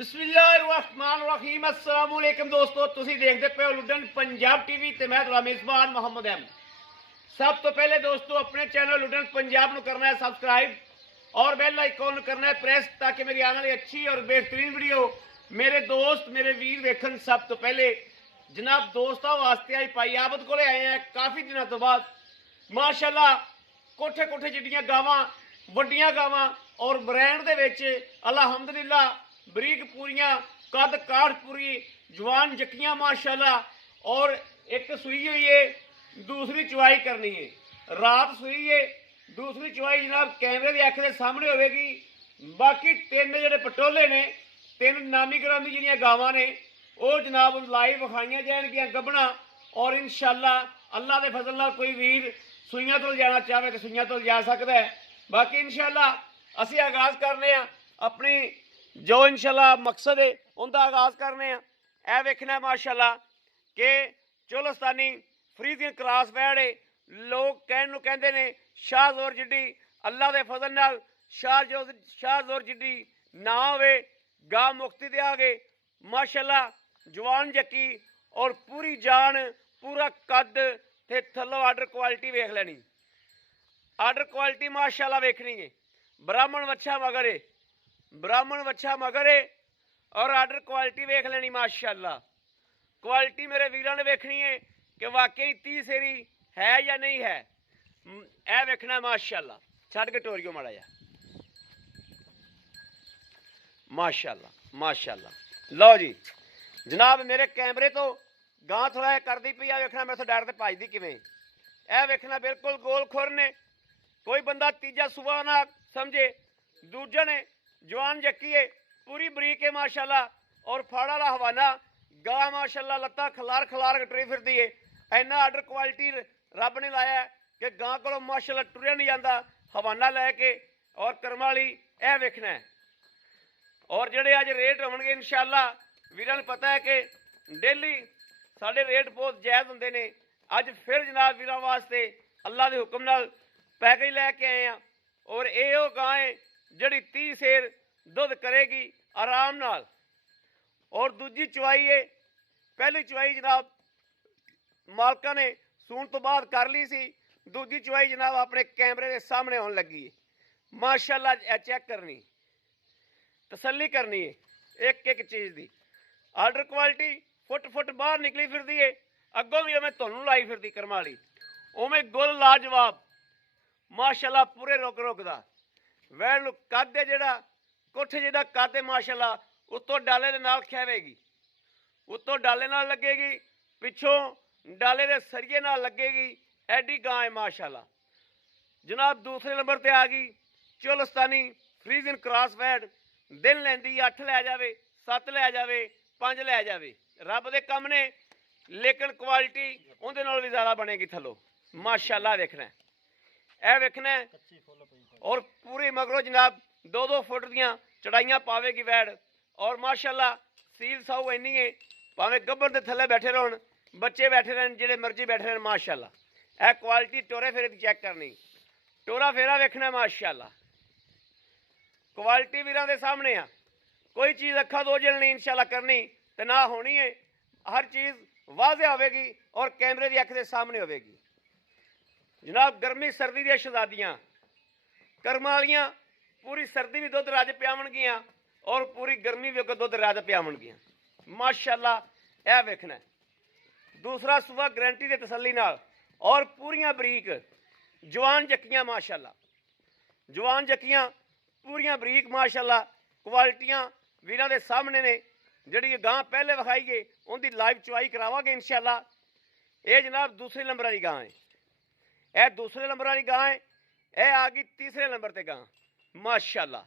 बिस्मिल्लाहिर्रहमानिर्रहीम अस्सलाम वालेकुम दोस्तों, तुसी देखते पे हो लुडन पंजाब टीवी ते मैं तुहाडा मेज़बान मोहम्मद अहमद। सब तो पहले दोस्तों अपने चैनल लुडन पंजाब को करना है सब्सक्राइब और बेल आइकॉन करना है प्रेस ताकि मेरी आने वाली अच्छी और बेहतरीन वीडियो मेरे दोस्त मेरे वीर वेखन। सब तो पहले जनाब दोस्तों वास्ते आई भाई आबद को आए हैं काफ़ी दिनों तो बाद। माशाल्लाह कोठे कोठे जिड्डियां गावां वड्डियां गावां और ब्रांड दे विच अलहमदुलिल्लाह बरीक पूरियां कद काठ पूरी जवान जक्कियां माशाल्लाह। और एक सुई हुई है दूसरी चुवाई करनी है, रात सुई है दूसरी चुवाई जनाब कैमरे की अख के सामने होगी। बाकी तीन जोड़े पटोले ने तीन नामी ग्रामी जिहड़ियां गावां ने वो जनाब लाइव विखाइयां जाएगियां गबना। और इंशाअल्लाह अल्लाह के फजल नाल कोई वीर सुइयां तो जाना चाहे तो सुइयां तो जा सकता है। बाकी इंशाअल्लाह असी आगाज़ करने अपनी जो इंशाअल्लाह मकसद है उनका आगाज़ करने ए वेखना माशाअल्लाह कि चोलस्तानी फ्रीजियन क्रॉस बैड है। लोग कहने कहते हैं शाहजोर जिड्डी अल्लाह के फजल नाल शाहजोर जिड्डी ना होवे गा मुक्ति दे आगे माशाअल्लाह जवान जक्की और पूरी जान पूरा कद ते थल्लों आर्डर क्वालिटी वेख लेनी। आर्डर क्वालिटी माशाअल्लाह वेखनी है। ब्राह्मण वच्छा मगर है, ब्राह्मण वच्छा मगर है और आर्डर क्वालिटी वेख लेनी माशाअल्लाह। क्वालिटी मेरे वीरां ने वेखनी है कि वाकई 30 सेरी है या नहीं है। ए वेखना माशाअल्लाह। छड़ के टोरियो माड़ा जा माशाअल्लाह माशाअल्लाह। लो जी जनाब मेरे कैमरे तो गां थोड़ा करती पई आ वेखना मेरे तो डर ते भजदी किवें। ए वेखना बिल्कुल गोल खुर ने कोई बंदा तीजा सुबह ना समझे। दूजे ने जवान जक्की है पूरी बरीक है माशाअल्लाह और फाड़ा ला हवाना गा माशाअल्लाह लत्ता खलार खलार के टुरी फिरदी है। इन्ना आर्डर क्वालिटी रब ने लाया कि गां को माशाअल्लाह टुरिया नहीं जाता हवाना लैके और कर्म वाली ए वेखना है। और जेडे अज रेट होणगे इंशाअल्लाह वीरां नूं पता है कि डेली साडे रेट बहुत जायज़ हुंदे ने। अज फिर जनाब वीरां वास्ते अल्लाह के हुक्म नाल पैकेज लैके आए हैं और ये गां है जिहड़ी 30 सेर दुध करेगी आराम नाल। और दूजी चुवाई है पहली चुवाई जनाब मालका ने सूण तो बाद कर ली सी, दूजी चुवाई जनाब अपने कैमरे के सामने होने लगी है माशाअल्लाह। चेक करनी तसल्ली करनी है एक एक चीज़ की। आर्डर क्वालिटी फुट फुट बाहर निकली फिरदी है अगों भी उवें तुहानूं लाई फिरदी कर्म वाली उवें गुल लाजवाब माशाअल्लाह पूरे रुक रुकदा वैन कद है जिहड़ा कोठे जिहड़ा कद है माशाअल्लाह उत्तों डाले दे नाल खैवेगी उत्तों डाले नाल लगेगी पिछों डाले दे सरिये नाल लगेगी एडी गां है माशाअल्लाह। जनाब दूसरे नंबर ते आ गई चोलस्तानी फ्रीजियन क्रॉस बैड। दिन लैंदी 8 लै जावे 7 लै जावे 5 लै जावे रब दे कम ने लेकिन क्वालिटी उहदे नाल भी ज़्यादा बनेगी थल्लों माशाअल्लाह। देखना है वेखना है और पूरी मगरों जनाब 2-2 फुट दियां चढ़ाइयां पावेगी वैड। और माशाअल्लाह सील साऊ इन्नी है भावें गब्बर के थल्ले बैठे रहन बच्चे बैठे रहन जिहड़े मर्जी बैठे रहन माशाअल्लाह। यह क्वालिटी टोरे फेरे की चेक करनी टोरा फेरा वेखना माशाअल्लाह। क्वालिटी वीरां दे सामने आ कोई चीज़ अखा दो जल नहीं इंशाअल्लाह करनी तो ना होनी है। हर चीज़ वाज़े होगी और कैमरे की अख के सामने होगी। जनाब गर्मी सर्दी दी शहजादियां कर्म वालियां पूरी सर्दी भी दुध रज पियावणगियां और पूरी गर्मी भी दुध रज पियावणगियां माशाअल्लाह। यह वेखना दूसरा सुबह गारंटी के तसल्ली नाल और पूरियां बरीक जवान जक्कियां माशाअल्लाह। जवान जक्कियां पूरियां बरीक माशाअल्लाह। क्वालिटियां वीरां दे सामने ने जिहड़ी गां पहले विखाई है उनकी लाइव चुवाई करावांगे इंशाअल्लाह। ये जनाब दूसरे नंबर वाली गां है, यह दूसरे नंबर वाली गां है। यह आ गई तीसरे नंबर पर गां माशाअल्लाह।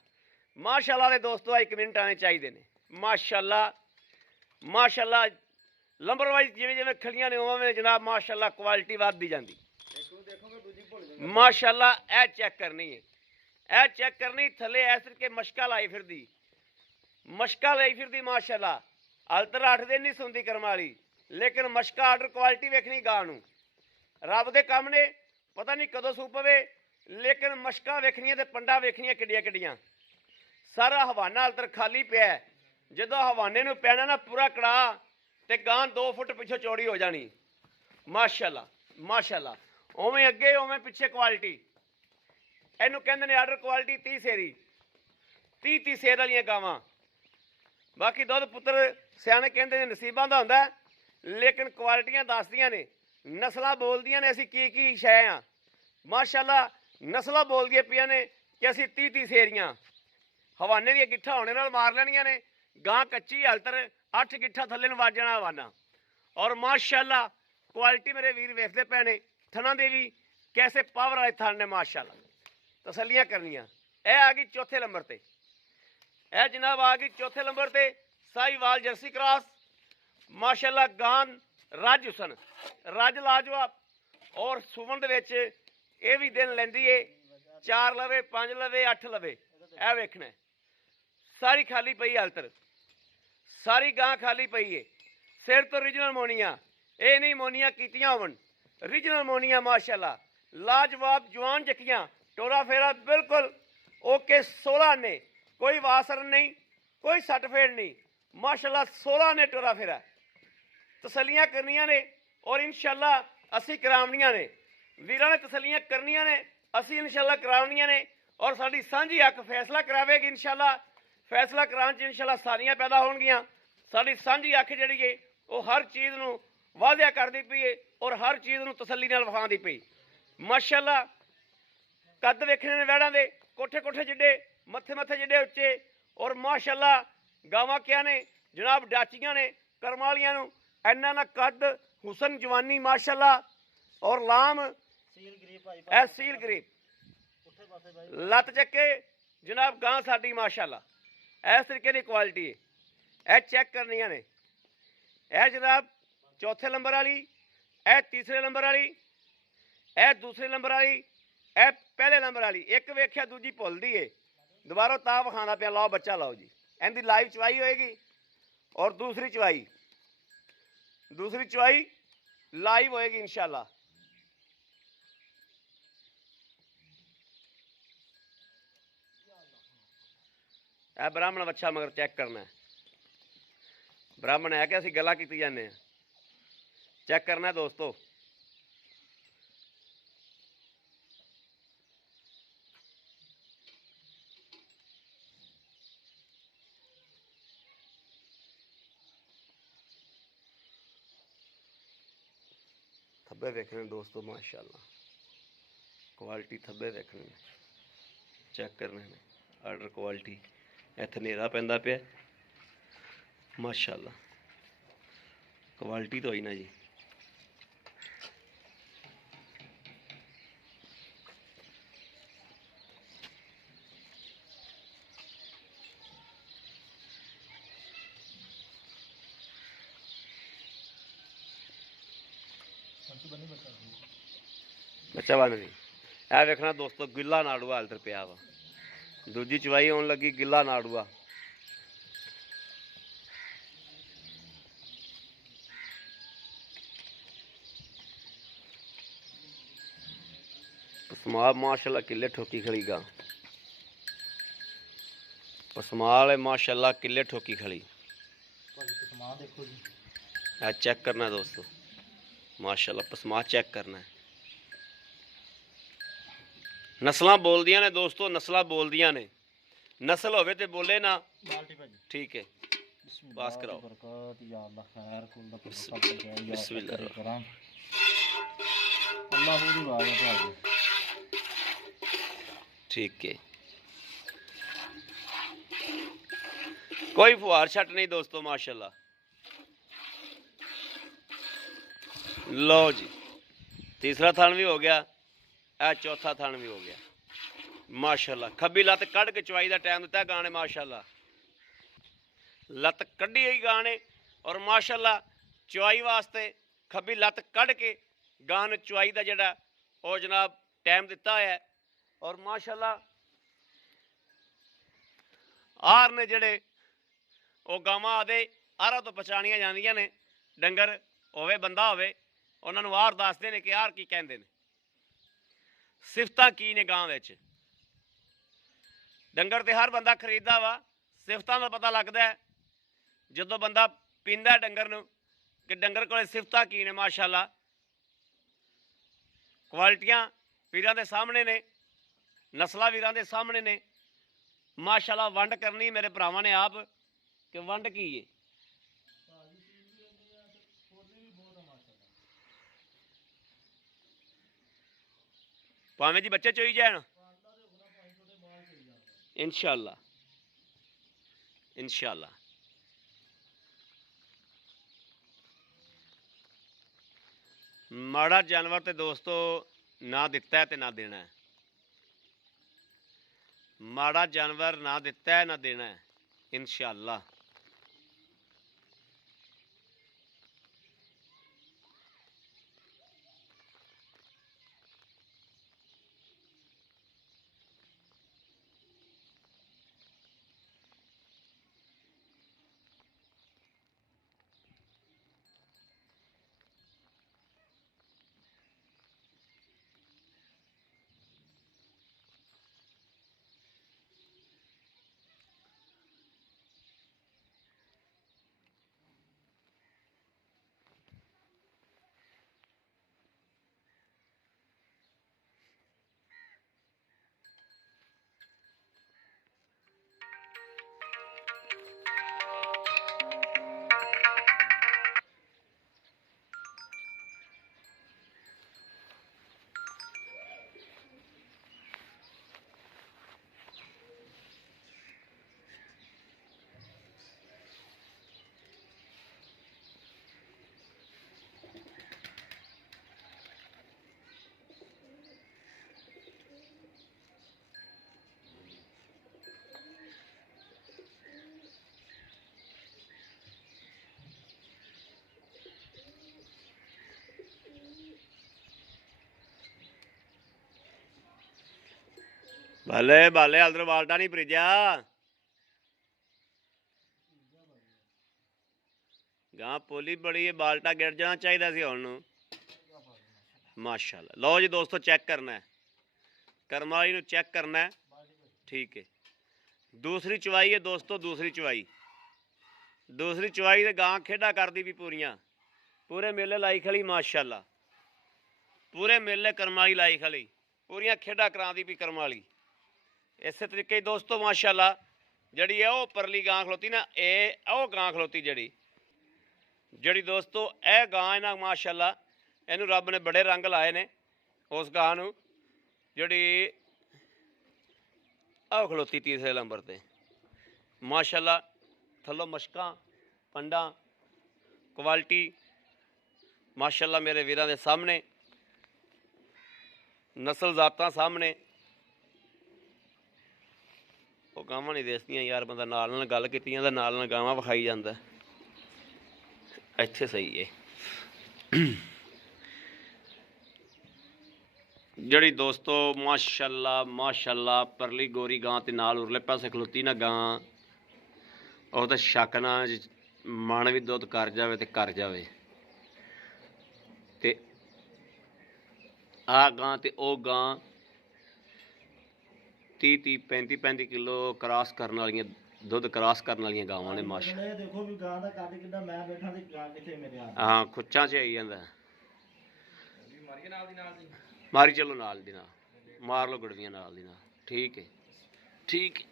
माशाअल्लाह दे दोस्तों एक मिनट आने चाहिए ने माशाअल्लाह माशाअल्लाह। लंबर वाइज जिवें जिवें खड़ियां ने उवें जनाब माशाअल्लाह क्वालिटी वधदी जांदी माशाअल्लाह। यह चेक करनी है यह चेक करनी थले ऐसर के मशका लाई फिरदी मशका लाई फिरदी माशाअल्लाह। हल तो 8 दिन नहीं सुनती कर्म वाली लेकिन मशका आर्डर क्वालिटी वेखनी गां नूं रब दे कम ने पता नहीं कदों सूप पवे लेकिन मशका वेखनियां ते पंडा वेखनियां किड्डियां किड्डियां। सारा हवाना हल तक खाली पिया ਜਦੋਂ ਹਵਾਨੇ ਨੂੰ ਪੈਣਾ ਨਾ ਪੂਰਾ ਕੜਾ ਤੇ ਗਾਂ 2 ਫੁੱਟ ਪਿੱਛੋਂ ਚੌੜੀ ਹੋ ਜਾਣੀ। ਮਾਸ਼ਾਅੱਲਾ ਮਾਸ਼ਾਅੱਲਾ। ਉਵੇਂ ਅੱਗੇ ਉਵੇਂ ਪਿੱਛੇ ਕੁਆਲਿਟੀ। ਇਹਨੂੰ ਕਹਿੰਦੇ ਨੇ ਆਰਡਰ ਕੁਆਲਿਟੀ 30 ਸੇਰੀ 30 ਸੇਰ ਵਾਲੀਆਂ ਗਾਵਾਂ। ਬਾਕੀ ਦੁੱਧ ਪੁੱਤਰ ਸਿਆਣੇ ਕਹਿੰਦੇ ਨੇ ਨਸੀਬਾਂ ਦਾ ਹੁੰਦਾ, ਲੇਕਿਨ ਕੁਆਲਿਟੀਆਂ ਦੱਸਦੀਆਂ ਨੇ, ਨਸਲਾਂ ਬੋਲਦੀਆਂ ਨੇ ਅਸੀਂ ਕੀ ਸ਼ੈ ਆ। ਮਾਸ਼ਾਅੱਲਾ ਨਸਲਾਂ ਬੋਲਦੀਆਂ ਪਈਆਂ ਨੇ ਕਿ ਅਸੀਂ 30 ਸੇਰੀਆਂ ਹਵਾਨੇ ਦੀਆਂ ਗਿੱਠਾਂ ਹੋਣੇ ਨਾਲ ਮਾਰ ਲੈਣੀਆਂ ਨੇ। ਗਾਂ ਕੱਚੀ ਹਲਤਰ 8 ਗਿੱਠਾ ਥੱਲੇ ਨੂੰ ਵੱਜ ਜਾਣਾ ਹਵਾਨਾ। ਔਰ ਮਾਸ਼ਾਅੱਲਾ ਕੁਆਲਿਟੀ ਮੇਰੇ ਵੀਰ ਵੇਖਦੇ ਪਏ ਨੇ, ਥਣਾਂ ਦੇ ਵੀ ਕੈਸੇ ਪਾਵਰ ਵਾਲੇ ਥਣ ਨੇ। ਮਾਸ਼ਾਅੱਲਾ ਤਸੱਲੀਆਂ ਕਰਨੀਆਂ। ਇਹ ਆ ਗਈ ਚੌਥੇ ਨੰਬਰ ਤੇ। ਇਹ ਜਨਾਬ ਆ ਗਈ ਚੌਥੇ ਨੰਬਰ ਤੇ ਸਾਹੀਵਾਲ ਜਰਸੀ ਕ੍ਰਾਸ। ਮਾਸ਼ਾਅੱਲਾ ਗਾਂ ਰੱਜ ਹੁਸਨ ਰੱਜ ਲਾਜਵਾਬ। ਔਰ ਸੁਵਨ ਦੇ ਵਿੱਚ ਇਹ ਵੀ ਦਿਨ ਲੈਂਦੀ ਏ 4 ਲਵੇ 5 ਲਵੇ 8 ਲਵੇ। ਇਹ ਵੇਖਣਾ ਸਾਰੀ ਖਾਲੀ ਪਈ ਹਲਤਰ, ਸਾਰੀ ਗਾਂ ਖਾਲੀ ਪਈ ਏ। ਸਿਰ ਤੋਂ ਰੀਜਨਲ ਮੋਨੀਆਂ, ਇਹ ਨਹੀਂ ਮੋਨੀਆਂ ਕੀਤੀਆਂ ਹੋਣ, ਰੀਜਨਲ ਮੋਨੀਆਂ। ਮਾਸ਼ਾਅੱਲਾ ਲਾਜਵਾਬ ਜਵਾਨ ਜੱਕੀਆਂ, ਟੋਰਾ ਫੇਰਾ ਬਿਲਕੁਲ ਓਕੇ। 16 ਨੇ, ਕੋਈ ਵਾਸਰ ਨਹੀਂ, ਕੋਈ ਸੱਟ ਫੇੜ ਨਹੀਂ। ਮਾਸ਼ਾਅੱਲਾ 16 ਨੇ ਟੋਰਾ ਫੇਰਾ। ਤਸੱਲੀਆਂ ਕਰਨੀਆਂ ਨੇ ਔਰ ਇਨਸ਼ਾਅੱਲਾ ਅਸੀਂ ਕਰਾਉਣੀਆਂ ਨੇ। ਵੀਰਾਂ ਨੇ ਤਸੱਲੀਆਂ ਕਰਨੀਆਂ ਨੇ, ਅਸੀਂ ਇਨਸ਼ਾਅੱਲਾ ਕਰਾਉਣੀਆਂ ਨੇ। ਔਰ ਸਾਡੀ ਸਾਂਝੀ ਹੱਕ ਫੈਸਲਾ ਕਰਾਵੇਗੀ ਇਨਸ਼ਾਅੱਲਾ। ਫੈਸਲਾ ਕਰਾਉਣ 'ਚ ਇਨਸ਼ਾਅੱਲਾ ਸਾਰੀਆਂ ਪੈਦਾ ਹੋਣਗੀਆਂ। ਸਾਡੀ ਸਾਂਝੀ ਅੱਖ ਜਿਹੜੀ ਏ ਉਹ ਹਰ ਚੀਜ਼ ਨੂੰ ਵਾਅਦਾ ਕਰਦੀ ਪਈ ਏ ਔਰ ਹਰ ਚੀਜ਼ ਨੂੰ ਤਸੱਲੀ ਨਾਲ ਵਿਖਾਉਂਦੀ ਪਈ। ਮਾਸ਼ਾਅੱਲਾ ਕੱਦ ਵੇਖਣੇ ਨੇ ਵੈੜਾਂ ਦੇ, ਕੋਠੇ ਜਿੱਡੇ, ਮੱਥੇ ਜਿੱਡੇ ਉੱਚੇ। ਔਰ ਮਾਸ਼ਾਅੱਲਾ ਗਾਵਾਂ ਕਿਆ ਨੇ ਜਨਾਬ, ਡਾਚੀਆਂ ਨੇ ਕਰਮਾਂ ਵਾਲੀਆਂ ਨੂੰ। ਇੰਨਾ ਨਾ ਕੱਦ ਹੁਸਨ ਜਵਾਨੀ ਮਾਸ਼ਾਅੱਲਾ। ਔਰ ਲਾਮ ਇਹ ਸੀਲ ਗਰੀਬ ਲੱਤ ਚੱਕੇ ਜਨਾਬ ਗਾਂ ਸਾਡੀ ਮਾਸ਼ਾਅੱਲਾ। ਇਸ ਤਰੀਕੇ ਦੀ ਕੁਆਲਿਟੀ ਹੈ। ਇਹ ਚੈੱਕ ਕਰਨੀਆਂ ਨੇ। ਇਹ ਜਨਾਬ ਚੌਥੇ ਨੰਬਰ ਵਾਲੀ, ਇਹ ਤੀਸਰੇ ਨੰਬਰ ਵਾਲੀ, ਇਹ ਦੂਸਰੇ ਨੰਬਰ ਵਾਲੀ, ਇਹ ਪਹਿਲੇ ਨੰਬਰ ਵਾਲੀ। ਇੱਕ ਵੇਖਿਆ ਦੂਜੀ ਭੁੱਲਦੀ ਏ, ਦੁਬਾਰਾ ਤਾਂ ਵਿਖਾਉਣਾ ਪਿਆ। ਲਾਓ ਬੱਚਾ ਲਾਓ ਜੀ। ਇਹਦੀ ਲਾਈਵ ਚਵਾਈ ਹੋਏਗੀ ਔਰ ਦੂਸਰੀ ਚਵਾਈ ਲਾਈਵ ਹੋਏਗੀ ਇਨਸ਼ਾਅੱਲਾ। ਇਹ ਬ੍ਰਾਹਮਣ ਬੱਚਾ ਮਗਰ ਚੈੱਕ ਕਰਨਾ। ਬ੍ਰਾਹਮਣ ਹੈ ਕਿ ਅਸੀਂ ਗੱਲਾਂ ਕੀਤੀ ਜਾਂਦੇ ਹਾਂ। ਚੈੱਕ ਕਰਨਾ ਦੋਸਤੋ। ਥੱਬੇ ਵੇਖਣੇ ਦੋਸਤੋ ਮਾਸ਼ਾਅੱਲਾ। ਕੁਆਲਿਟੀ ਥੱਬੇ ਵੇਖਣੇ ਨੇ, ਚੈੱਕ ਕਰਨੇ ਨੇ। Order quality. ਇੱਥੇ ਹਨੇਰਾ ਪੈਂਦਾ ਪਿਆ ਮਾਸ਼ਾਅੱਲਾ। ਕੁਆਲਿਟੀ ਤਾਂ ਹੋਈ ਨਾ ਜੀ। ਬੱਚਾ ਬਣ ਨਹੀਂ। ਇਹ ਵੇਖਣਾ ਦੋਸਤੋ ਗਿੱਲਾ ਨਾੜੂਆ ਹਾਲਤ ਪਿਆ ਵਾ। ਦੂਜੀ ਚਵਾਈ ਆਉਣ ਲੱਗੀ ਗਿੱਲਾ ਨਾੜੂਆ। ਪਸਮਾਲ ਮਾਸ਼ਾਅੱਲਾ ਕਿੱਲੇ ਠੋਕੀ ਖੜੀ ਗਾ। ਪਸਮਾਲ ਮਾਸ਼ਾਅੱਲਾ ਕਿੱਲੇ ਠੋਕੀ ਖੜੀ। ਇਹ ਚੈੱਕ करना दोस्तों माशाल्लाह पसमा चेक करना है। नस्लां बोलदियां ने दोस्तों, नस्लां बोलदियां ने। नस्ल होवे ते बोले ना ठीक है। पास कराओ ठीक है। कोई फुहार छट नहीं दोस्तों माशाल्लाह। लो जी तीसरा थान भी हो गया, ए चौथा थान भी हो गया माशाल्लाह। खब्बी लत कढ़ के चवाई का टाइम दिता गाने माशाल्लाह। लत कढ़ी हुई गाने और माशाल्लाह चवाई वास्ते खब्बी लत कढ़ के गान चवाई का जड़ा वो जनाब टाइम दिता है। और माशाल्लाह आर ने जड़े वो गावां आदे आरा तो पछाणियां जांदियां ने। डंगर होवे बंदा होवे उन्हां नूं आर दसदे ने कि आर की कहंदे ने, सिफतां की ने गांव विच। डंगर ते हर बंदा खरीददा वा, सिफतां दा पता लगदा है ਜਦੋਂ ਬੰਦਾ ਪੀਂਦਾ ਡੰਗਰ ਨੂੰ ਕਿ ਡੰਗਰ ਕੋਲੇ ਸਿਫਤਾਂ ਕੀ ਨੇ ਮਾਸ਼ਾਅੱਲਾ। ਕੁਆਲਿਟੀਆਂ ਵੀਰਾਂ ਦੇ ਸਾਹਮਣੇ ਨੇ, ਨਸਲਾਂ ਵੀਰਾਂ ਦੇ ਸਾਹਮਣੇ ਨੇ ਮਾਸ਼ਾਅੱਲਾ। ਵੰਡ ਕਰਨੀ ਮੇਰੇ ਭਰਾਵਾਂ ਨੇ ਆਪ ਕਿ ਵੰਡ ਕੀ ਹੈ। ਭਾਵੇਂ ਜੀ ਬੱਚੇ ਚੋਈ ਜਾਣ ਇਨਸ਼ਾਅੱਲਾ ਇਨਸ਼ਾਅੱਲਾ। ਮਾੜਾ ਜਾਨਵਰ ਤੇ ਦੋਸਤੋ ਨਾ ਦਿੱਤਾ ਹੈ ਤੇ ਨਾ ਦੇਣਾ ਹੈ। ਮਾੜਾ ਜਾਨਵਰ ਨਾ ਦਿੱਤਾ ਹੈ ਨਾ ਦੇਣਾ ਹੈ ਇਨਸ਼ਾਅੱਲਾ। ਭਲੇ ਭਲੇ ਅਲਦਰ ਬਾਲਟਾ ਨਹੀਂ ਭਰੀਜਿਆ ਗਾਂ ਪੋਲੀ ਬੜੀ ਹੈ। ਬਾਲਟਾ ਗਿਰ ਜਾਣਾ ਚਾਹੀਦਾ ਸੀ ਹੁਣ ਨੂੰ ਮਾਸ਼ਾਅੱਲਾ। ਲਓ ਜੀ ਦੋਸਤੋ ਚੈੱਕ ਕਰਨਾ ਹੈ, ਕਰਮ ਵਾਲੀ ਨੂੰ ਚੈੱਕ ਕਰਨਾ ਹੈ। ਠੀਕ ਹੈ, ਦੂਸਰੀ ਚਵਾਈ ਹੈ ਦੋਸਤੋ, ਦੂਸਰੀ ਚਵਾਈ ਤੇ ਗਾਂ ਖੇਡਾਂ ਕਰਦੀ ਵੀ ਪੂਰੀਆਂ, ਪੂਰੇ ਮੇਲੇ ਲਾਈ ਖਲੀ ਮਾਸ਼ਾਅੱਲਾ। ਪੂਰੇ ਮੇਲੇ ਕਰਮ ਵਾਲੀ ਲਾਈ ਖਲੀ, ਪੂਰੀਆਂ ਖੇਡਾਂ ਕਰਾਉਂਦੀ ਵੀ ਕਰਮ ਵਾਲੀ। ਇਸੇ ਤਰੀਕੇ ਦੋਸਤੋ ਮਾਸ਼ਾਅੱਲਾ ਜਿਹੜੀ ਹੈ ਉਹ ਪਰਲੀ ਗਾਂ ਖਲੋਤੀ ਨਾ, ਇਹ ਉਹ ਗਾਂ ਖਲੋਤੀ ਜਿਹੜੀ ਦੋਸਤੋ ਇਹ ਗਾਂ ਇਹਨਾਂ ਮਾਸ਼ਾਅੱਲਾ ਇਹਨੂੰ ਰੱਬ ਨੇ ਬੜੇ ਰੰਗ ਲਾਏ ਨੇ। ਉਸ ਗਾਂ ਨੂੰ ਜਿਹੜੀ ਆਹ ਖਲੋਤੀ ਤੀਸਰੇ ਨੰਬਰ ਤੇ ਮਾਸ਼ਾਅੱਲਾ। ਥੱਲੋਂ ਮਸ਼ਕਾਂ ਪੰਡਾਂ ਕੁਆਲਿਟੀ ਮਾਸ਼ਾਅੱਲਾ ਮੇਰੇ ਵੀਰਾਂ ਦੇ ਸਾਹਮਣੇ, ਨਸਲ ਜ਼ਾਤਾਂ ਸਾਹਮਣੇ। ਉਹ ਗਾਵਾਂ ਨਹੀਂ ਦਿਸਦੀਆਂ ਯਾਰ, ਬੰਦਾ ਨਾਲ ਗੱਲ ਕੀਤੀ ਜਾਂਦਾ, ਨਾਲ ਗਾਵਾਂ ਵਿਖਾਈ ਜਾਂਦਾ। ਇੱਥੇ ਸਹੀ ਹੈ ਜਿਹੜੀ ਦੋਸਤੋ ਮਾਸ਼ਾਅੱਲਾ ਮਾਸ਼ਾਅੱਲਾ ਪਰਲੀ ਗੋਰੀ ਗਾਂ ਤੇ ਨਾਲ ਉਰਲੇ ਪਾਸੇ ਖਲੋਤੀ ਨਾ ਗਾਂ, ਉਹ ਤਾਂ ਸ਼ੱਕ ਨਾ ਮਨ ਵੀ ਦੁੱਧ ਕਰ ਜਾਵੇ ਤੇ ਕਰ ਜਾਵੇ। ਤੇ ਆਹ ਗਾਂ ਤੇ ਉਹ ਗਾਂ 30 35 ਕਿਲੋ ਕਰਾਸ ਕਰਨ ਵਾਲੀਆਂ, ਦੁੱਧ ਕਰਾਸ ਕਰਨ ਵਾਲੀਆਂ ਗਾਵਾਂ ਨੇ ਮਾਸ਼ਾਅੱਲਾ। ਦੇਖੋ ਵੀ ਗਾਂ ਦਾ ਕੱਦ ਕਿੱਦਾਂ, ਮੈਂ ਬੈਠਾ ਤੇ ਗਾਂ ਕਿੱਥੇ ਮੇਰੇ ਆ। ਹਾਂ ਖੁੱਚਾਂ 'ਚ ਆਈ ਜਾਂਦਾ। ਮਾਰੀ ਚਲੋ ਨਾਲ ਦੀ ਨਾਲ, ਮਾਰ ਲਓ ਗੁੜਵੀਆਂ ਨਾਲ ਦੀ ਨਾਲ। ਠੀਕ ਹੈ ਠੀਕ ਹੈ,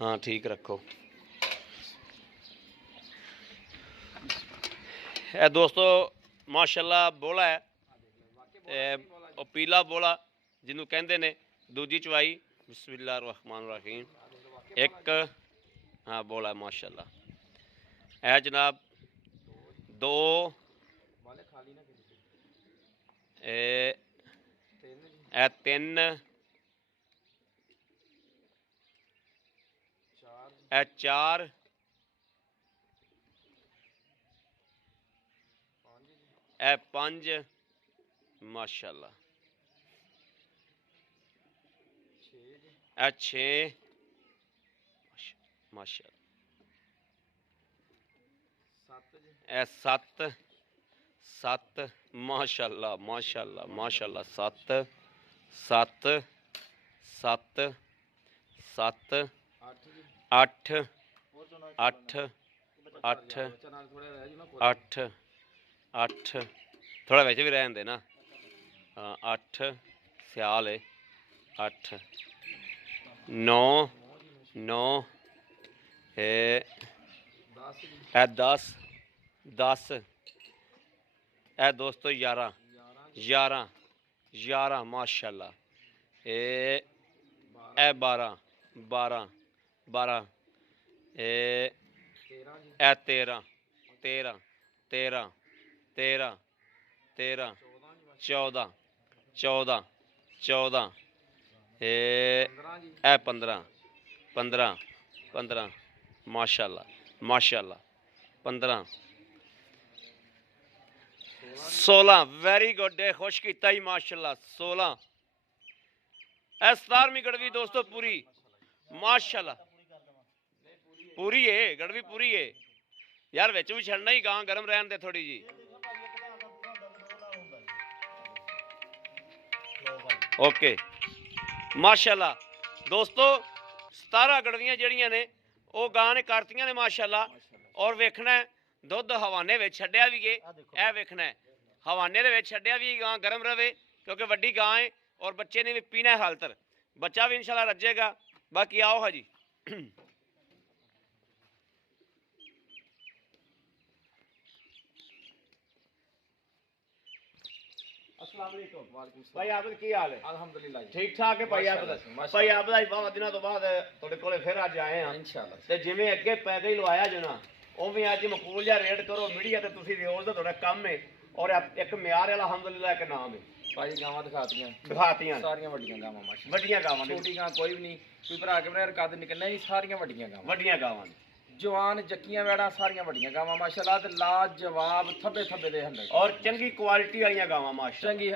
ਹਾਂ ਠੀਕ ਰੱਖੋ। ਇਹ ਦੋਸਤੋ ਮਾਸ਼ਾਅੱਲਾ ਬੋਲਾ ਹੈ, ਉਹ ਪੀਲਾ ਬੋਲਾ ਜਿਹਨੂੰ ਕਹਿੰਦੇ ਨੇ। ਦੂਜੀ ਚਵਾਈ ਬਿਸਮਿल्लाह रहमान रहीम एक हाँ बोला माशाल्लाह। है जनाब दो ए तीन ए चार ए पंज माशाल्लाह। छे माशाअल्लाह। सत्त सत्त माशाअल्लाह माशाअल्लाह माशाअल्लाह। सत्त सत्त सत्त सत्त 8 8 8 8 8 ਥੋੜਾ ਵਿੱਚ ਵੀ ਰਹਿਣ ਦੇ ਨਾ 8 ਸਿਆਲ ਹੈ 8 9 9 ਇਹ 10 10 ਇਹ ਦੋਸਤੋ 11 11 11 ਮਾਸ਼ਾਅੱਲਾ ਇਹ 12 12 12 ਇਹ 13 13 13 13 13 14 14 14 ਇਹ 15 15 15 ਮਾਸ਼ਾਅੱਲਾ ਮਾਸ਼ਾਅੱਲਾ 15 16 ਵੈਰੀ ਗੁੱਡ ਹੈ ਖੁਸ਼ ਕੀਤਾ ਹੀ ਮਾਸ਼ਾਅੱਲਾ 16 ਇਹ 17ਵੀਂ ਗੜਵੀ ਦੋਸਤੋ ਪੂਰੀ ਮਾਸ਼ਾਅੱਲਾ ਪੂਰੀ ਹੈ ਗੜਵੀ ਪੂਰੀ ਹੈ ਯਾਰ ਵਿੱਚ ਵੀ ਛੱਡਣਾ ਹੀ ਗਾਂ ਗਰਮ ਰਹਿਣ ਦੇ ਥੋੜੀ ਜੀ ਓਕੇ ਮਾਸ਼ਾਅੱਲਾ ਦੋਸਤੋ 17 ਗੜਵੀਆਂ ਜਿਹੜੀਆਂ ਨੇ ਉਹ ਗਾਂ ਨੇ ਕਰਤੀਆਂ ਨੇ ਮਾਸ਼ਾਅੱਲਾ ਔਰ ਵੇਖਣਾ ਦੁੱਧ ਹਵਾਨੇ ਵਿੱਚ ਛੱਡਿਆ ਵੀ ਏ ਇਹ ਵੇਖਣਾ ਹਵਾਨੇ ਦੇ ਵਿੱਚ ਛੱਡਿਆ ਵੀ ਗਾਂ ਗਰਮ ਰਵੇ ਕਿਉਂਕਿ ਵੱਡੀ ਗਾਂ ਹੈ ਔਰ ਬੱਚੇ ਨੇ ਵੀ ਪੀਣਾ ਹਾਲਤਰ ਬੱਚਾ ਵੀ ਇਨਸ਼ਾਅੱਲਾ ਰੱਜੇਗਾ ਬਾਕੀ ਆਓ ਹਾਜੀ अस्सलाम वालेकुम भाई आबिद की हाल है अल्हम्दुलिल्लाह ठीक ठाक है भाई आबिद भाई आबिद आज बहुत दिनों तो बाद ਤੁਹਾਡੇ ਕੋਲੇ ਫਿਰ ਅੱਜ ਆਏ ਹਾਂ इंशाल्लाह ਤੇ ਜਿਵੇਂ ਅੱਗੇ ਪੈਸੇ ਹੀ ਲਵਾਇਆ ਜਨਾ ਉਹ ਵੀ ਅੱਜ ਮਕਬੂਲ ਜਿਹਾ ਰੇਟ ਕਰੋ ਮੀਡੀਆ ਤੇ ਤੁਸੀਂ ਰੋਜ਼ ਦਾ ਤੁਹਾਡਾ ਕੰਮ ਹੈ ਔਰ ਇੱਕ ਮਿਆਰ ਅਲਹਮਦੁਲਿल्लाह ਇੱਕ ਨਾਮ ਹੈ ਭਾਈ ਗਾਵਾਂ ਦਿਖਾਤੀਆਂ ਸਾਰੀਆਂ ਵੱਡੀਆਂ ਗਾਵਾਂ ਮਾਸ਼ਾਅੱਲਾ ਵੱਡੀਆਂ ਗਾਵਾਂ ਨੇ ਛੋਟੀ ਗਾਂ ਕੋਈ ਵੀ ਨਹੀਂ ਕੋਈ ਭਰਾ ਕੇ ਬਣਾ ਕੱਦ ਨਿਕਲਣਾ ਨਹੀਂ ਸਾਰੀਆਂ ਵੱਡੀਆਂ ਗਾਵਾਂ ਨੇ ਜਵਾਨ ਜੱਕੀਆਂ ਵੈੜਾਂ ਸਾਰੀਆਂ ਵੱਡੀਆਂ ਗਾਵਾਂ ਮਾਸ਼ਾਅੱਲਾ ਤੇ ਲਾਜਵਾਬ ਥੱਬੇ ਦੇ ਹੰਡੇ ਔਰ ਚੰਗੀ ਕੁਆਲਿਟੀ ਵਾਲੀਆਂ ਗਾਵਾਂ ਮਾਸ਼ਾਅੱਲਾ ਚੰਗੀ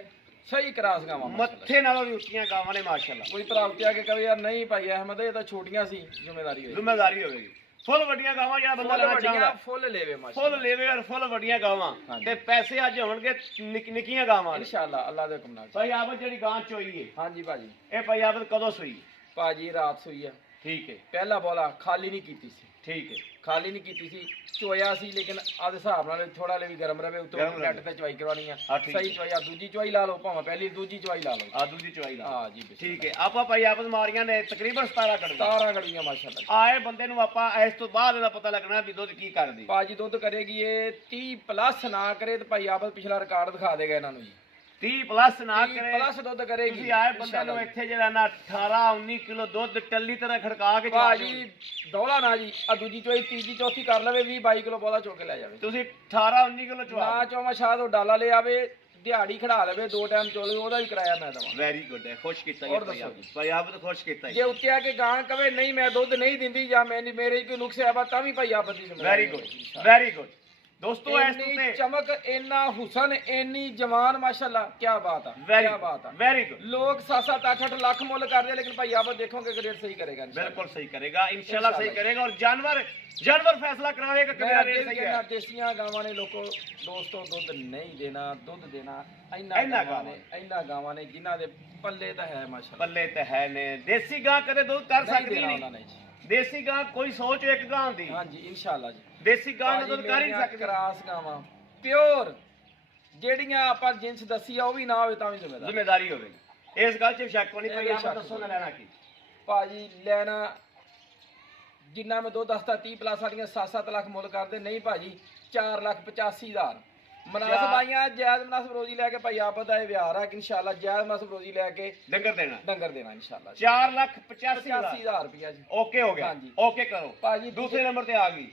ਸਹੀ ਕਰਾਸ ਗਾਵਾਂ ਮੱਥੇ ਨਾਲੋਂ ਵੀ ਉੱਚੀਆਂ ਗਾਵਾਂ ਨੇ ਮਾਸ਼ਾਅੱਲਾ ਕੋਈ ਭਰਾ ਉੱਤੇ ਆ ਕੇ ਕਹੇ ਯਾਰ ਨਹੀਂ ਭਾਈ ਅਹਿਮਦ ਇਹ ਤਾਂ ਛੋਟੀਆਂ ਸੀ ਜ਼ਿੰਮੇਵਾਰੀ ਹੋਵੇਗੀ ਫੁੱਲ ਵੱਡੀਆਂ ਗਾਵਾਂ ਜਿਹੜਾ ਬੰਦਾ ਲੈਣਾ ਚਾਹੁੰਦਾ ਫੁੱਲ ਲੇਵੇ ਮਾਸ਼ਾਅੱਲਾ ਫੁੱਲ ਲੇਵੇ ਔਰ ਫੁੱਲ ਵੱਡੀਆਂ ਗਾਵਾਂ ਤੇ ਪੈਸੇ ਅੱਜ ਹੋਣਗੇ ਨਿੱਕੀਆਂ ਗਾਵਾਂ ਇਨਸ਼ਾਅੱਲਾ ਅੱਲਾ ਦੇ ਹੁਕਮ ਨਾਲ ਭਾਈ ਆਬਦ ਜਿਹੜੀ ਗਾਂ ਚੋਈ ਹੈ ਹਾਂਜੀ ਭਾਜੀ ਇਹ ਭਾਈ ਆਬਦ ਕਦੋਂ ਸੂਈ ਭਾਜੀ ਰਾਤ ਸੂਈ ਆ ਠੀਕ ਹੈ ਪਹਿਲਾ ਬੋਲਾ ਖਾਲੀ ਨਹੀਂ ਕੀਤੀ ਸੀ ਠੀਕ ਹੈ ਖਾਲੀ ਨਹੀਂ ਕੀਤੀ ਸੀ ਚੋਇਆ ਸੀ ਲੇਕਿਨ ਆਦੇ ਹਿਸਾਬ ਨਾਲ ਥੋੜਾ ਲੈ ਵੀ ਗਰਮ ਰਵੇ ਉਤੋਂ ਨੈਟ ਤੇ ਚਵਾਈ ਕਰਵਾਣੀ ਆ ਸਹੀ ਚਵਾਈ ਦੂਜੀ ਚਵਾਈ ਲਾ ਲਓ ਭਾਵੇਂ ਪਹਿਲੀ ਦੂਜੀ ਚਵਾਈ ਲਾ ਲਓ ਆ ਦੂਜੀ ਚਵਾਈ ਲਾ ਹਾਂ ਜੀ ਠੀਕ ਹੈ ਆਪਾਂ ਭਾਈ ਆਪਸ ਮਾਰੀਆਂ ਨੇ ਤਕਰੀਬਨ 17 ਗੜੀਆਂ ਮਾਸ਼ਾਅੱਲਾ ਆਏ ਬੰਦੇ ਨੂੰ ਆਪਾਂ ਇਸ ਤੋਂ ਬਾਅਦ ਇਹਦਾ ਪਤਾ ਲੱਗਣਾ ਵੀ ਦੁੱਧ ਕੀ ਕਰਦੀ ਭਾਜੀ ਦੁੱਧ ਕਰੇਗੀ ਇਹ 30 ਪਲੱਸ ਨਾ ਕਰੇ ਤੇ ਭਾਈ ਆਪਸ ਪਿਛਲਾ ਰਿਕਾਰਡ ਦਿਖਾ ਦੇਗਾ ਇਹਨਾਂ ਨੂੰ ਜੀ 30 ਪਲੱਸ ਨਾ ਕਰੇ ਪਲੱਸ ਦੁੱਧ ਕਰੇਗੀ ਤੁਸੀਂ ਆਏ ਬੰਦੇ ਨੂੰ ਇੱਥੇ ਜਿਹੜਾ ਨਾ 18 19 ਕਿਲੋ ਦੁੱਧ ਟੱਲੀ ਤਰ੍ਹਾਂ ਖੜਕਾ ਕੇ ਭਾਜੀ ਡੋਲਾ ਨਾ ਜੀ ਆ ਦੂਜੀ ਚੋਈ ਤੀਜੀ ਚੌਥੀ ਕਰ ਲਵੇ 20 22 ਕਿਲੋ ਬੋਲਾ ਚੁੱਕ ਕੇ ਲੈ ਜਾਵੇ ਤੁਸੀਂ 18 19 ਕਿਲੋ ਚਵਾ ਨਾ ਚੋਵਾ ਸ਼ਾਇਦ ਉਹ ਡਾਲਾ ਲੈ ਆਵੇ ਦਿਹਾੜੀ ਖੜਾ ਲਵੇ 2 ਟਾਈਮ ਚੋਲੇ ਉਹਦਾ ਵੀ ਕਿਰਾਇਆ ਮੈਂ ਦਵਾਂ ਵੈਰੀ ਗੁੱਡ ਹੈ ਖੁਸ਼ ਕੀਤਾ ਹੋਰ ਦੱਸੋ ਜੀ ਭਾਈ ਆਪ ਤਾਂ ਖੁਸ਼ ਕੀਤਾ ਜੇ ਉੱਤੇ ਆ ਕੇ ਗਾਂ ਕਵੇ ਨਹੀਂ ਮੈਂ ਦੁੱਧ ਨਹੀਂ ਦਿੰਦੀ ਜਾਂ ਮੇਰੇ ਕੋਈ ਨੁਕਸ ਹੈ ਬਾ ਤਾਂ ਵੀ ਭਾਈ ਆਪ ਦੀ ਵੈਰੀ ਗੁੱਡ ਦੋਸਤੋ ਇਸ ਇੰਨੀ ਚਮਕ ਇੰਨਾ ਹੁਸਨ ਇੰਨੀ ਜਵਾਨ ਮਾਸ਼ਾਅੱਲਾ ਕੀ ਬਾਤ ਆ ਕੀ ਬਾਤ ਆ ਵੈਰੀ ਗੁੱਡ ਲੋਕ 7-7 8-8 ਲੱਖ ਮੁੱਲ ਕਰਦੇ ਲੇਕਿਨ ਭਾਈ ਆਪ ਦੇਖੋਗੇ ਕਿ ਰੇਟ ਸਹੀ ਕਰੇਗਾ ਬਿਲਕੁਲ ਸਹੀ ਕਰੇਗਾ ਇਨਸ਼ਾਅੱਲਾ ਸਹੀ ਕਰੇਗਾ ਔਰ ਜਾਨਵਰ ਫੈਸਲਾ ਕਰਾਵੇਗਾ ਕਿ ਮੇਰਾ ਰੇਟ ਸਹੀ ਹੈ ਦੇਸੀਆਂ ਗਾਵਾਂ ਨੇ ਲੋਕੋ ਦੋਸਤੋ ਦੁੱਧ ਨਹੀਂ ਦੇਣਾ ਦੁੱਧ ਦੇਣਾ ਇੰਨਾ ਗਾਵਾਂ ਨੇ ਜਿਨ੍ਹਾਂ ਦੇ ਪੱਲੇ ਤਾਂ ਹੈ ਮਾਸ਼ਾਅੱਲਾ ਪੱਲੇ ਤਾਂ ਹੈ ਨੇ ਦੇਸੀ ਗਾਂ ਕਦੇ ਦੁੱਧ ਕਰ ਸਕਦੀ ਨਹੀਂ ਦੇਸੀ ਗਾਂ ਕੋਈ ਸੋਚ ਇੱਕ ਗਾਂ ਹੁੰਦੀ ਹਾਂਜੀ ਇਨਸ਼ਾਅੱਲਾ ਜੀ ਦੇਸੀ ਗਾਂ ਨਾਲ ਦੁੱਧ ਕਰ ਹੀ ਸਕਦੀ ਕਰਾਸ ਗਾਵਾਂ ਪਿਓਰ ਜਿਹੜੀਆਂ ਆਪਾਂ ਜਿੰਸ ਦੱਸੀ ਆ ਉਹ ਵੀ ਨਾ ਹੋਵੇ ਤਾਂ ਵੀ ਜ਼ਿੰਮੇਵਾਰੀ ਹੋਵੇਗੀ ਇਸ ਗੱਲ 'ਚ ਸ਼ੱਕ ਨਹੀਂ ਭਾਈ ਆਪ ਦੱਸੋ ਨਾ ਲੈਣਾ ਕੀ ਭਾਜੀ ਲੈਣਾ ਜਿੰਨਾ ਮੈਂ ਦੁੱਧ ਦੱਸਤਾ 30 ਪਲੱਸ ਵਾਲੀਆਂ 7-7 ਲੱਖ ਮੁੱਲ ਕਰਦੇ ਨਹੀਂ ਭਾਜੀ 4,85,000 ਮਨਾਸਬ ਆਈਆਂ ਜਾਇਜ਼ ਮਨਾਸਬ ਰੋਜ਼ੀ ਲੈ ਕੇ ਭਾਈ ਆਪਦ ਦਾ ਇਹ ਵਿਹਾਰ ਆ ਕਿ ਇਨਸ਼ਾਅੱਲਾ ਜਾਇਜ਼ ਮਨਾਸਬ ਰੋਜ਼ੀ ਲੈ ਕੇ ਡੰਗਰ ਦੇਣਾ ਇਨਸ਼ਾਅੱਲਾ 4,85,000 ਰੁਪਇਆ ਜੀ ਓਕੇ ਹੋ ਗਿਆ ਓਕੇ ਕਰੋ ਭਾਜੀ ਦੂਸਰੇ ਨੰਬਰ ਤੇ ਆ ਗਈ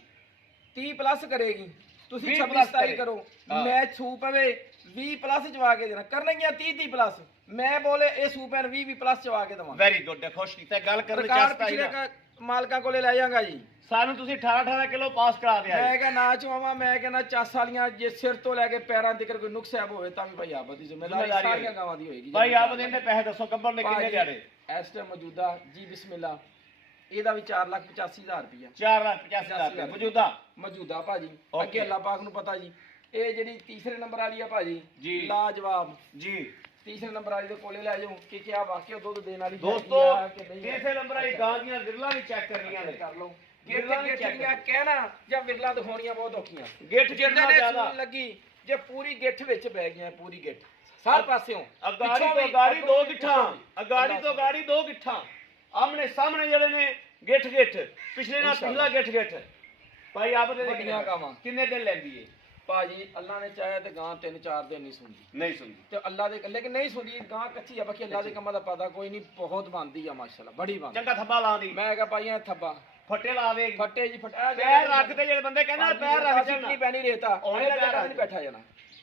30 ਪਲੱਸ ਕਰੇਗੀ ਤੁਸੀਂ 26-27 ਕਰੋ ਮੈਚ ਸੂ ਪਵੇ 20 ਪਲੱਸ ਚਵਾ ਕੇ ਦੇਣਾ ਕਰਨਗੀਆਂ 30 ਪਲੱਸ ਮੈਂ ਬੋਲੇ ਇਹ ਸੂਪਰ 20 ਪਲੱਸ ਚਵਾ ਕੇ ਦਵਾਂ ਵੈਰੀ ਗੁੱਡ ਖੁਸ਼ ਕੀਤਾ ਗੱਲ ਕਰਨ ਚਾਹੀਦਾ ਮਾਲਕਾਂ ਕੋਲੇ ਲੈ ਜਾਗਾ ਜੀ ਸਾਨੂੰ ਤੁਸੀਂ 18 ਕਿਲੋ ਪਾਸ ਕਰਾ ਦਿਆ ਮੈਂ ਕਿਹਾ ਨਾ ਚਵਾਵਾਂ ਮੈਂ ਕਹਿੰਦਾ ਚੱਸ ਵਾਲੀਆਂ ਜੇ ਸਿਰ ਤੋਂ ਲੈ ਕੇ ਪੈਰਾਂ ਤੱਕ ਕੋਈ ਨੁਕਸਾਨ ਹੋਵੇ ਤਾਂ ਵੀ ਭਾਈ ਆਪ ਦੀ ਜ਼ਿੰਮੇਵਾਰੀ ਸਾਰੀਆਂ ਗਾਵਾਂ ਦੀ ਹੋਏਗੀ ਭਾਈ ਆਪ ਦੇ ਪੈਸੇ ਦੱਸੋ ਗੱਬਰ ਨੇ ਕਿੰਨੇ ਦਿਹਾੜੇ ਇਸ ਟਾਈਮ ਮੌਜੂਦਾ ਜੀ ਬਿਸਮਿਲ੍ਲਾ ਇਹਦਾ ਵੀ 4,85,000 ਰੁਪਇਆ 4,85,000 ਮੌਜੂਦਾ ਭਾਜੀ ਅੱਗੇ ਅੱਲਾਹ ਪਾਕ ਨੂੰ ਪਤਾ ਜੀ ਇਹ ਜਿਹੜੀ ਤੀਸਰੇ ਨੰਬਰ ਵਾਲੀ ਆ ਭਾਜੀ ਲਾਜਵਾਬ ਜੀ ਤੀਸਰੇ ਨੰਬਰ ਵਾਲੀ ਦੇ ਕੋਲੇ ਲੈ ਜਾਓ ਕਿ ਕਿਆ ਵਾਕਿਆ ਦੁੱਧ ਦੇਣ ਵਾਲੀ ਦੋਸਤੋ ਹੈਗੀ ਆ ਕਿ ਨਹੀਂ ਹੈ। ਤੀਸਰੇ ਨੰਬਰ ਵਾਲੀ ਗਾਂ ਦੀਆਂ ਵਿਰਲਾਂ ਵੀ ਚੈੱਕ ਕਰਨੀਆਂ ਨੇ। ਕਰ ਲਓ ਵਿਰਲਾਂ ਵੀ ਗਿੱਠ check ਦੀਆਂ ਕਹਿਣਾ ਜਾਂ ਵਿਰਲਾਂ ਦਿਖਾਉਣੀਆਂ ਬਹੁਤ ਔਖੀਆਂ। ਗਿੱਠ ਜਿੰਨੇ ਜਿੰਨਾ ਨੇ ਜ਼ਿਆਦਾ ਸੂਣ ਲੱਗੀ ਜੇ ਪੂਰੀ ਗਿੱਠ ਵਿੱਚ ਪੈ ਗਈਆਂ, ਪੂਰੀ ਗਿੱਠ ਹਰ ਪਾਸਿਓਂ ਅਗਾੜੀ ਪਿੱਛੋਂ ਤੋਂ ਵੀ, ਗਾੜੀ ਅੱਗੋਂ ਦੋ ਵੀ, ਗਿੱਠਾਂ, ਪਿੱਛੋਂ ਵੀ। ਅਗਾੜੀ ਤੋਂ ਗਾੜੀ ਦੋ ਗਿੱਠਾਂ, ਆਮਣੇ ਸਾਹਮਣੇ ਜਿਹੜੇ ਨੇ ਗਿੱਠ ਗਿੱਠ, ਪਿਛਲੇ ਨਾਲ ਪਿਛਲਾ ਗਿੱਠ ਗਿੱਠ। ਭਾਈ ਆਪ ਦੇ ਵੱਡੀਆਂ ਗਾਵਾਂ। ਕਿੰਨੇ ਦਿਨ ਲੈਂਦੀ ਏ? ਭਾਜੀ ਅੱਲਾ ਨੇ ਚਾਹਿਆ ਤੇ ਗਾਂ 3-4 ਦਿਨ ਨਹੀਂ ਸੁਣਦੀ ਨਹੀਂ ਸੁਣਦੀ ਤੇ ਅੱਲਾ ਦੇ ਲੇਕਿਨ ਨਹੀਂ ਸੁਣਦੀ ਗਾਂ ਕੱਚੀ ਆ, ਬਾਕੀ ਅੱਲਾ ਦੇ ਕੰਮਾਂ ਦਾ ਪਤਾ ਕੋਈ ਨਹੀਂ, ਬਹੁਤ ਬਣਦੀ ਆ ਮਾਸ਼ਾਅੱਲਾ, ਬੜੀ ਬਣਦੀ। ਚੰਗਾ ਥੱਬਾ ਲਾਉਂਦੀ, ਮੈਂ ਕਿਹਾ ਭਾਈ ਇਹ ਥੱਬਾ ਫੱਟੇ ਲਾਵੇ, ਫੱਟੇ ਜੀ ਫਟਾ ਪੈਰ ਰੱਖ ਤੇ ਜਿਹੜੇ ਬੰਦੇ ਕਹਿੰਦੇ ਪੈਰ ਰੱਖ ਜਾਣਾ ਨਹੀਂ ਪੈਣੀ ਰੇਤਾ ਉਹਨੇ ਉਹਨੇ ਪੈਰ ਜਗ੍ਹਾ ਨਹੀਂ ਬੈਠਾ ਜਾਣਾ।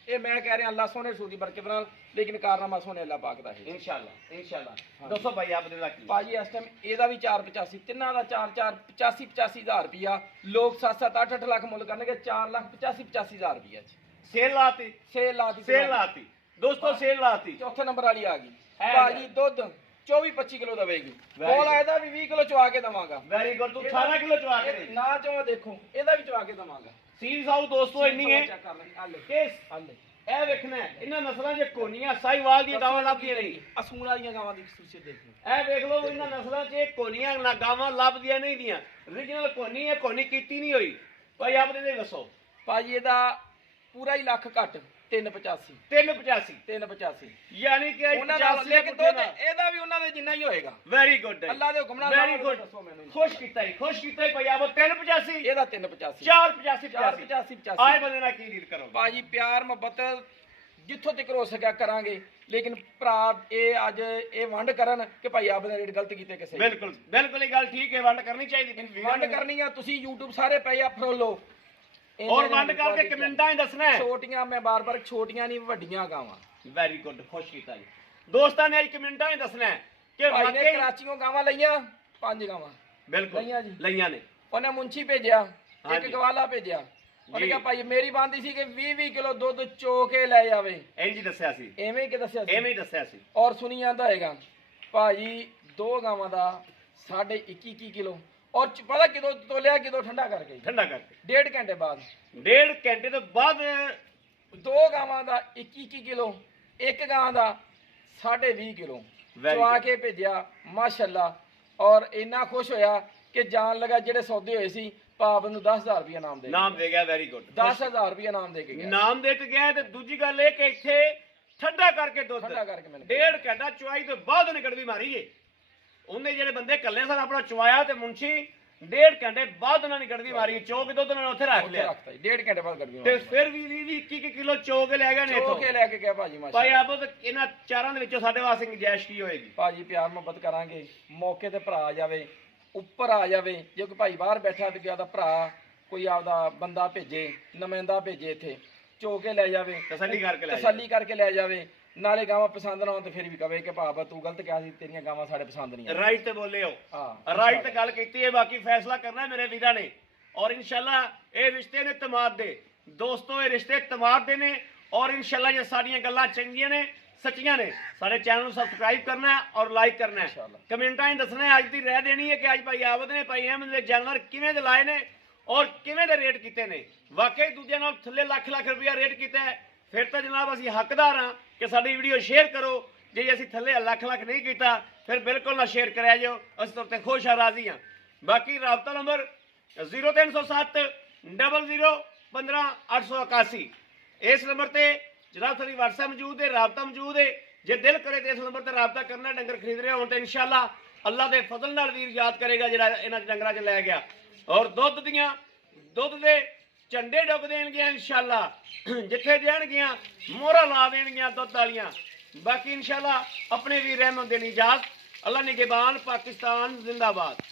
ਇਹ ਮੈਂ ਕਹਿ ਰਿਹਾ ਅੱਲਾ ਸੋਹਣੇ ਸੂਦੀ ਬਰਕਤ ਨਾਲ, ਲੇਕਿਨ ਕਾਰਨਾਮਾ ਸੋਹਣੇ ਅੱਲਾ ਪਾਕ ਦਾ ਹੈ ਇਨਸ਼ਾਅੱਲਾ। ਦੱਸੋ ਭਾਈ ਆਪ ਦੇ ਦਾ ਕੀ? ਭਾਜੀ ਇਸ ਟਾਈਮ ਇਹਦਾ ਵੀ 485, ਤਿੰਨਾਂ ਦਾ 4-4 85-85,000 ਰੁਪਿਆ। ਲੋਕ 7-7 8-8 ਲੱਖ ਮੁੱਲ ਕਰਨਗੇ, 4,85,000 ਰੁਪਿਆ ਚ ਸੇਲ ਲਾਤੀ, ਸੇਲ ਲਾਤੀ। ਸੇਲ ਲਾਤੀ ਦੋਸਤੋ, ਸੇਲ ਲਾਤੀ। ਚੌਥੇ ਨੰਬਰ ਵਾਲੀ ਆ ਗਈ ਹੈ ਭਾਜੀ, ਦੁੱਧ 24-25 ਕਿਲੋ ਦਵੇਗੀ। Very ਬੋਲ good. ਇਹਦਾ ਵੀ 20 ਕਿਲੋ ਚਵਾ ਕੇ ਦਵਾਂਗਾ। ਵੈਰੀ ਗੁੱਡ, ਤੂੰ 18 ਕਿਲੋ ਚਵਾ ਕੇ ਦੇ। ਨਾ ਚਾਹੋ ਦੇਖੋ ਇਹਦਾ ਵੀ ਚਵਾ ਕੇ ਦਵਾਂਗਾ। ਸੀਰੀਜ਼ ਆਉ ਦੋਸਤੋ ਇੰਨੀ ਹੈ ਚੈੱਕ ਕਰ ਲੈ ਹੱਲੇ ਕਿ ਹੱਲੇ ਇਹ ਵੇਖਣਾ ਹੈ, ਇਹਨਾਂ ਨਸਲਾਂ 'ਚ ਕੋਨੀਆਂ ਸਾਈਵਾਲ ਦੀਆਂ ਗਾਵਾਂ ਲੱਭਦੀਆਂ ਨਹੀਂ। ਅਸੂਲ ਵਾਲੀਆਂ ਗਾਵਾਂ ਦੀ ਖੂਸੀਅਤ ਦੇਖ ਲਓ। ਇਹ ਵੇਖ ਲਓ ਇਹਨਾਂ ਨਸਲਾਂ 'ਚ ਕੋਨੀਆਂ ਨਾ ਗਾਵਾਂ ਲੱਭਦੀਆਂ ਨਹੀਂ ਦੀਆਂ। ਓਰੀਜਨਲ ਕੋਨੀ ਹੈ, ਕੋਨੀ ਕੀਤੀ ਨਹੀਂ ਹੋਈ। ਭਾਈ ਆਪ ਦੇ ਦੱਸੋ। ਭਾਜੀ ਇਹਦਾ ਪੂਰਾ ਹੀ ਲੱਖ ਘੱਟ 385 385 385 ਯਾਨੀ ਕਿ ਉਹਨਾਂ ਦਾ ਲੇਕਿਨ ਦੁੱਧ ਇਹਦਾ ਵੀ ਉਹਨਾਂ ਦੇ ਜਿੰਨਾ ਹੀ ਹੋਏਗਾ। ਵੈਰੀ ਗੁੱਡ ਅੱਲਾ ਦੇ ਹੁਕਮ ਨਾਲ ਵੈਰੀ ਗੁੱਡ, ਦੱਸੋ ਮੈਨੂੰ। ਖੁਸ਼ ਕੀਤਾ ਹੀ ਭਾਈ ਆਪ 385 ਇਹਦਾ 385 485 485 ਆਏ ਬੰਦੇ ਨਾਲ ਕੀ ਰੀਤ ਕਰੋਗੇ? ਭਾਜੀ ਪਿਆਰ ਮੁਹੱਬਤ ਜਿੱਥੋਂ ਤੱਕ ਹੋ ਸਕਿਆ ਕਰਾਂਗੇ, ਲੇਕਿਨ ਭਰਾ ਇਹ ਅੱਜ ਇਹ ਵੰਡ ਕਰਨ ਕਿ ਭਾਈ ਆਪ ਨੇ ਰੇਟ ਗਲਤ ਕੀਤੇ ਕਿਸੇ। ਬਿਲਕੁਲ ਬਿਲਕੁਲ ਇਹ ਗੱਲ ਠੀਕ ਹੈ, ਵੰਡ ਕਰਨੀ ਚਾਹੀਦੀ। ਵੰਡ ਕਰਨੀ ਆ, ਤੁਸੀਂ YouTube ਸਾਰੇ ਪਏ ਆ ਫਰੋਲੋ ਔਰ ਵੰਡ ਕਰਕੇ ਕਮੈਂਟਾਂ 'ਚ ਦੱਸਣਾ ਹੈ। ਛੋਟੀਆਂ, ਮੈਂ ਬਾਰ-ਬਾਰ ਛੋਟੀਆਂ ਨਹੀਂ ਵੱਡੀਆਂ ਗਾਵਾਂ। ਵੈਰੀ ਗੁੱਡ, ਖੁਸ਼ ਕੀਤਾ ਜੀ ਦੋਸਤਾਂ ਨੇ ਅੱਜ ਕਮੈਂਟਾਂ 'ਚ ਦੱਸਣਾ ਹੈ ਕਿ ਭਾਈ ਨੇ ਵਾਕਈ ਕਰਾਚੀੋਂ ਗਾਵਾਂ ਲਈਆਂ 5 ਗਾਵਾਂ ਬਿਲਕੁਲ ਲਈਆਂ ਜੀ। ਲਈਆਂ ਨੇ। ਉਹਨੇ ਮੁੰਸ਼ੀ ਭੇਜਿਆ, ਇੱਕ ਹਾਂਜੀ। ਗਵਾਲਾ ਭੇਜਿਆ। ਉਹਨੇ ਜੀ। ਕਿਹਾ ਭਾਈ ਮੇਰੀ ਬੰਦੀ ਸੀ ਕਿ 20-20 ਕਿਲੋ ਦੁੱਧ ਚੋ ਕੇ ਲੈ ਜਾਵੇ। ਇੰਜ ਹੀ ਦੱਸਿਆ ਸੀ, ਐਵੇਂ ਹੀ ਕਿ ਦੱਸਿਆ ਸੀ, ਐਵੇਂ ਹੀ ਦੱਸਿਆ ਸੀ। ਔਰ ਸੁਣੀ ਜਾਂਦਾ ਹੋਏਗਾ ਭਾਜੀ ਦੋ ਗਾਵਾਂ ਦਾ 21.5 ਕਿਲੋ। ਔਰ ਪਤਾ ਕਿਦੋਂ ਤੋਲਿਆ, ਕਿਦੋਂ ਠੰਡਾ ਕਰਕੇ ਠੰਡਾ ਕਰਕੇ 1.5 ਘੰਟੇ ਬਾਅਦ। 1.5 ਘੰਟੇ ਤੋਂ ਬਾਅਦ ਦੋ ਗਾਵਾਂ ਦਾ 21 ਕਿਲੋ, ਇੱਕ ਗਾਂ ਦਾ 20.5 ਕਿਲੋ Very ਚਵਾ good. ਕੇ ਭੇਜਿਆ ਮਾਸ਼ਾਅੱਲਾ। ਔਰ ਇੰਨਾ ਖੁਸ਼ ਹੋਇਆ ਕਿ ਜਾਣ ਲਗਾ ਜਿਹੜੇ ਸੌਦੇ ਹੋਏ ਸੀ ਪਾਪ ਨੂੰ 10,000 ਰੁਪਏ ਨਾਮ ਦੇ ਨਾਮ ਦੇ ਗਿਆ। ਵੈਰੀ ਗੁੱਡ, 10,000 ਰੁਪਏ ਨਾਮ ਦੇ ਕੇ ਗਿਆ। ਨਾਮ ਦੇ ਕੇ ਗਿਆ। ਤੇ ਦੂਜੀ ਗੱਲ ਇਹ ਕਿ ਇੱਥੇ ਠੰਡਾ ਕਰਕੇ ਦੁੱਧ ਠੰਡਾ ਕਰਕੇ ਮੈਨੂੰ 1.5 ਘੰਟਾ ਚੁਆਈ ਤੋਂ ਬਾਅਦ ਉਹਨੇ ਗੜਵੀ ਮਾਰੀ ਏ। ਉਹਨੇ ਜਿਹੜੇ ਬੰਦੇ ਕੱਲੇ ਸਨ ਆਪਣਾ ਚੁਆਇਆ ਤੇ ਮੁੰਸ਼ੀ 1.5 ਘੰਟੇ ਬਾਅਦ ਉਹਨਾਂ ਨੇ ਗੜਵੀ ਮਾਰੀ, ਚੋ ਕੇ ਦੁੱਧ ਉਹਨਾਂ ਨੇ ਉੱਥੇ ਰੱਖ ਉੱਥੇ ਲਿਆ ਰੱਖਤਾ ਜੀ 1.5 ਘੰਟੇ ਬਾਅਦ ਗੱਡੀ ਤੇ ਫਿਰ ਵੀ 21 ਕਿਲੋ ਚੋ ਕੇ ਲੈ ਗਏ ਨੇ ਚੋ ਇੱਥੋਂ। ਕੇ ਲੈ ਕੇ ਗਿਆ ਭਾਜੀ ਭਾਈ ਮਾਸ਼ਾਅੱਲਾ। ਆਪੋ ਇਹਨਾਂ ਚਾਰਾਂ ਦੇ ਵਿੱਚੋਂ ਸਾਡੇ ਵਾਸਤੇ ਗੁੰਜਾਇਸ਼ ਕੀ ਹੋਏਗੀ? ਭਾਜੀ ਪਿਆਰ ਮੁਹੱਬਤ ਕਰਾਂਗੇ, ਮੌਕੇ ਤੇ ਭਰਾ ਆ ਜਾਵੇ, ਉੱਪਰ ਆ ਜਾਵੇ। ਜੇ ਕੋਈ ਭਾਈ ਬਾਹਰ ਬੈਠਾ ਤੇ ਆਪਦਾ ਭਰਾ ਕੋਈ ਆਪਦਾ ਬੰਦਾ ਭੇਜੇ, ਨੁਮਾਇੰਦਾ ਭੇਜੇ, ਇੱਥੇ ਚੋ ਕੇ ਲੈ ਜਾਵੇ, ਤਸੱਲੀ ਕਰਕੇ ਲੈ ਤਸੱਲੀ ਕਰਕੇ ਲੈ ਜਾਵੇ। ਨਾਲੇ ਗਾਵਾਂ ਪਸੰਦ ਨਾ ਹੋਣ ਤੇ ਫਿਰ ਵੀ ਕਵੇ ਕਿ ਭਾਪਾ ਤੂੰ ਗਲਤ ਕਿਹਾ ਸੀ, ਤੇਰੀਆਂ ਗਾਵਾਂ ਸਾਡੇ ਪਸੰਦ ਨਹੀਂ ਆ। ਰਾਈਟ ਤੇ ਬੋਲੇ ਹੋ, ਹਾਂ ਰਾਈਟ ਤੇ ਗੱਲ ਕੀਤੀ ਹੈ। ਬਾਕੀ ਫੈਸਲਾ ਕਰਨਾ ਮੇਰੇ ਵੀਰਾਂ ਨੇ। ਔਰ ਇਨਸ਼ਾਅੱਲਾ ਇਹ ਰਿਸ਼ਤੇ ਨੇ ਤਮਾਦ ਦੇ ਦੋਸਤੋ, ਇਹ ਰਿਸ਼ਤੇ ਤਮਾਦ ਦੇ ਨੇ। ਔਰ ਇਨਸ਼ਾਅੱਲਾ ਜੇ ਸਾਡੀਆਂ ਗੱਲਾਂ ਚੰਗੀਆਂ ਨੇ, ਸੱਚੀਆਂ ਨੇ, ਸਾਡੇ ਚੈਨਲ ਨੂੰ ਸਬਸਕ੍ਰਾਈਬ ਕਰਨਾ ਹੈ ਔਰ ਲਾਈਕ ਕਰਨਾ ਹੈ। ਇਨਸ਼ਾਅੱਲਾ ਕਮੈਂਟਾਂ 'ਚ ਦੱਸਣਾ ਹੈ, ਅੱਜ ਦੀ ਰਹਿ ਦੇਣੀ ਹੈ ਕਿ ਅੱਜ ਭਾਈ ਆਬਦ ਨੇ, ਭਾਈ ਅਹਿਮਦ ਨੇ ਜਾਨਵਰ ਕਿਵੇਂ ਦੇ ਲਾਏ ਨੇ ਔਰ ਕਿਵੇਂ ਦੇ ਰੇਟ ਕੀਤੇ ਨੇ। ਵਾਕਈ ਦੂਜਿਆਂ ਨਾਲ ਥੱਲੇ ਲੱਖ ਰੁਪਇਆ ਰੇਟ ਕੀਤਾ ਹੈ। ਫਿਰ ਤਾਂ ਜਨਾਬ ਅਸੀਂ ਹੱਕਦਾਰ ਹਾਂ ਕਿ ਸਾਡੀ ਵੀਡੀਓ ਸ਼ੇਅਰ ਕਰੋ। ਜੇ ਅਸੀਂ ਥੱਲੇ ਲੱਖ ਨਹੀਂ ਕੀਤਾ ਫਿਰ ਬਿਲਕੁਲ ਨਾ ਸ਼ੇਅਰ ਕਰਿਆ ਜਾਓ, ਅਸੀਂ ਤੁਹਾਡੇ ਤੇ ਖੁਸ਼ ਹਾਂ, ਰਾਜ਼ੀ ਹਾਂ। ਬਾਕੀ ਰਾਬਤਾ ਨੰਬਰ 0307 00 15 881 ਇਸ ਨੰਬਰ ਤੇ ਜਨਾਬ ਸਾਡੀ WhatsApp ਮੌਜੂਦ ਹੈ, ਰਾਬਤਾ ਮੌਜੂਦ ਹੈ। ਜੇ ਦਿਲ ਕਰੇ ਤੇ ਇਸ ਨੰਬਰ ਤੇ ਰਾਬਤਾ ਕਰਨਾ। ਡੰਗਰ ਖਰੀਦ ਰਹੇ ਹੋਣ ਤੇ ਇਨਸ਼ਾਅੱਲਾ ਅੱਲਾ ਦੇ ਫਜ਼ਲ ਨਾਲ ਵੀਰ ਯਾਦ ਕਰੇਗਾ ਜਿਹੜਾ ਇਹਨਾਂ ਡੰਗਰਾਂ 'ਚ ਲੈ ਗਿਆ। ਔਰ ਦੁੱਧ ਦੇ ਝੰਡੇ ਡੁੱਬ ਦੇਣਗੀਆਂ ਇਨਸ਼ਾਅੱਲਾ, ਜਿੱਥੇ ਜਾਣਗੀਆਂ ਮੋਹਰਾਂ ਲਾ ਦੇਣਗੀਆਂ ਦੁੱਧ ਵਾਲੀਆਂ। ਬਾਕੀ ਇਨਸ਼ਾਅੱਲਾ ਆਪਣੇ ਵੀਰ ਰਹਿਮਤ ਦੇਣੀ ਇਜਾਜ਼ਤ। ਅੱਲਾ ਨਿਗਹਿਬਾਨ, ਪਾਕਿਸਤਾਨ ਜ਼ਿੰਦਾਬਾਦ।